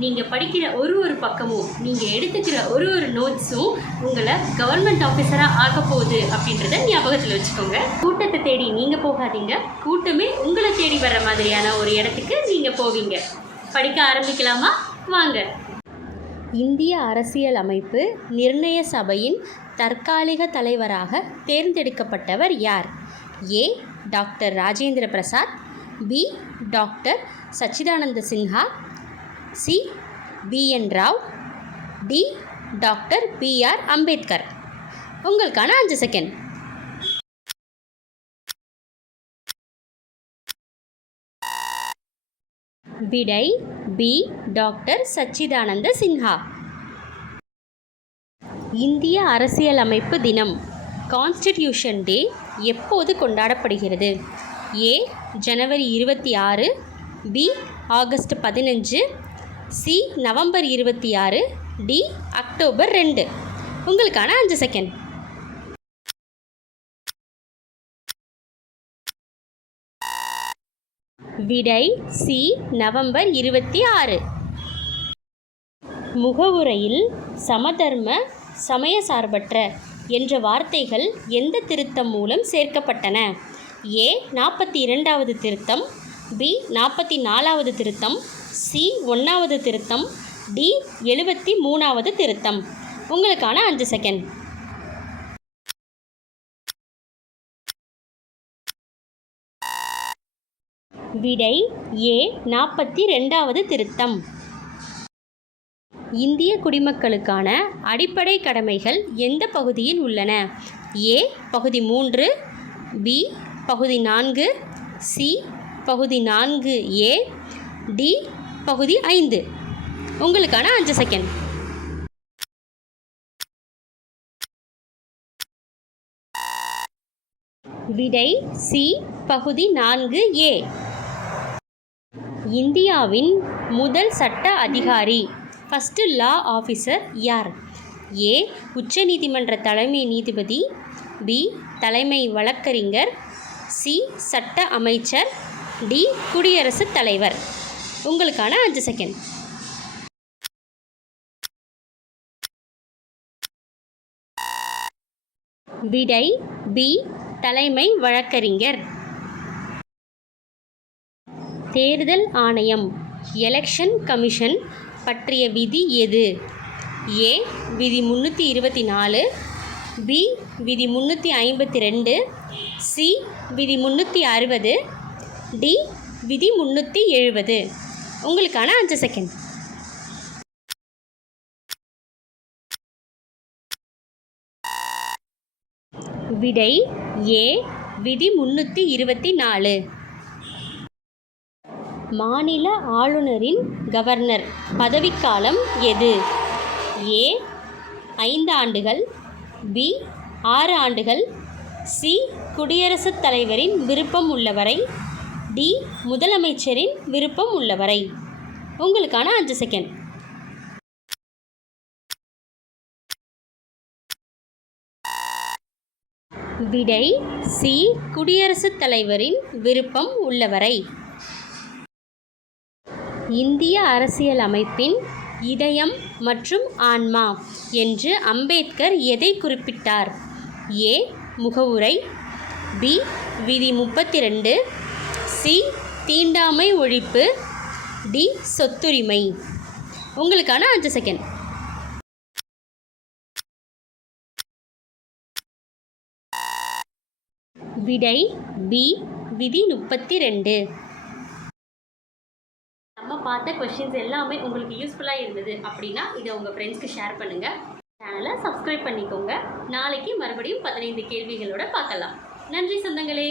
நீங்கள் படிக்கிற ஒரு பக்கமும் நீங்கள் எடுத்துக்கிற ஒரு நோட்ஸும் உங்களை கவர்மெண்ட் ஆஃபீஸராக ஆக போகுது அப்படின்றத ஞாபகத்தில் வச்சுக்கோங்க. கூட்டத்தை தேடி நீங்கள் போகாதீங்க, கூட்டமே உங்களை தேடி வர்ற மாதிரியான ஒரு இடத்துக்கு நீங்கள் போவீங்க. படிக்க ஆரம்பிக்கலாமா? வாங்க. இந்திய அரசியல் அமைப்பு நிர்ணய சபையின் தற்காலிக தலைவராக தேர்ந்தெடுக்கப்பட்டவர் யார்? A. Doctor Rajendra Prasad, B. Doctor Sachchidananda Sinha, C. B.N. Rao, D. Doctor B.R. Ambedkar. உங்களுக்கான 5 செகண்ட். விடை பி. டாக்டர் சச்சிதானந்த சின்ஹா. இந்திய அரசியலமைப்பு தினம் கான்ஸ்டிடியூஷன் டே எப்போது கொண்டாடப்படுகிறது? ஏ. ஜனவரி 26, பி. August 15, C. நவம்பர் 26, டி. அக்டோபர் 2. உங்களுக்கான 5 செகண்ட். விடை சி. நவம்பர் 26. முகவுரையில் சமதர்ம சமயசார்பற்ற என்ற வார்த்தைகள் எந்த திருத்தம் மூலம் சேர்க்கப்பட்டன? ஏ. 42வது திருத்தம், பி. 44வது திருத்தம், சி. 1வது திருத்தம், டி. 73வது திருத்தம். உங்களுக்கான 5 செகண்ட். விடை ஏ. 42வது திருத்தம். இந்திய குடிமக்களுக்கான அடிப்படை கடமைகள் எந்த பகுதியில் உள்ளன? ஏ. பகுதி 3, பி. பகுதி 4, சி. பகுதி 4A, டி. பகுதி 5. உங்களுக்கான 5 செகண்ட். விடை சி. பகுதி 4A. இந்தியாவின் முதல் சட்ட அதிகாரி ஃபர்ஸ்ட் லா ஆஃபீஸர் யார்? ஏ. உச்சநீதிமன்ற தலைமை நீதிபதி, பி. தலைமை வழக்கறிஞர், சி. சட்ட அமைச்சர், டி. குடியரசுத் தலைவர். உங்களுக்கான 5 செகண்ட். விடை பி. தலைமை வழக்கறிஞர். தேர்தல் ஆணையம் எலெக்ஷன் கமிஷன் பற்றிய விதி எது? ஏ. விதி 324, பி. விதி 352, சி. விதி 360, டி. விதி 370. உங்களுக்கான 5 செகண்ட். விடை ஏ. விதி 324. மாநில ஆளுநரின் கவர்னர் பதவிக்காலம் எது? ஏ. 5 ஆண்டுகள், பி. 6 ஆண்டுகள், சி. குடியரசுத் தலைவரின் விருப்பம் உள்ளவரை, டி. முதலமைச்சரின் விருப்பம் உள்ளவரை. உங்களுக்கான 5 செகண்ட். விடை சி. குடியரசுத் தலைவரின் விருப்பம் உள்ளவரை. இந்திய அரசியல் அமைப்பின் இதயம் மற்றும் ஆன்மா என்று அம்பேத்கர் எதை குறிப்பிட்டார்? ஏ. முகவுரை, பி. விதி 32, சி. தீண்டாமை ஒழிப்பு, டி. சொத்துரிமை. உங்களுக்கான 5 செகண்ட். விடை பி. விதி 32. நம்ம பார்த்த கொஸ்டின்ஸ் எல்லாமே உங்களுக்கு யூஸ்ஃபுல்லாக இருந்தது அப்படின்னா இதை உங்கள் ஃப்ரெண்ட்ஸ்க்கு ஷேர் பண்ணுங்கள். சேனலை சப்ஸ்கிரைப் பண்ணிக்கோங்க. நாளைக்கு மறுபடியும் 15 கேள்விகளோட பார்க்கலாம். நன்றி சொந்தங்களே.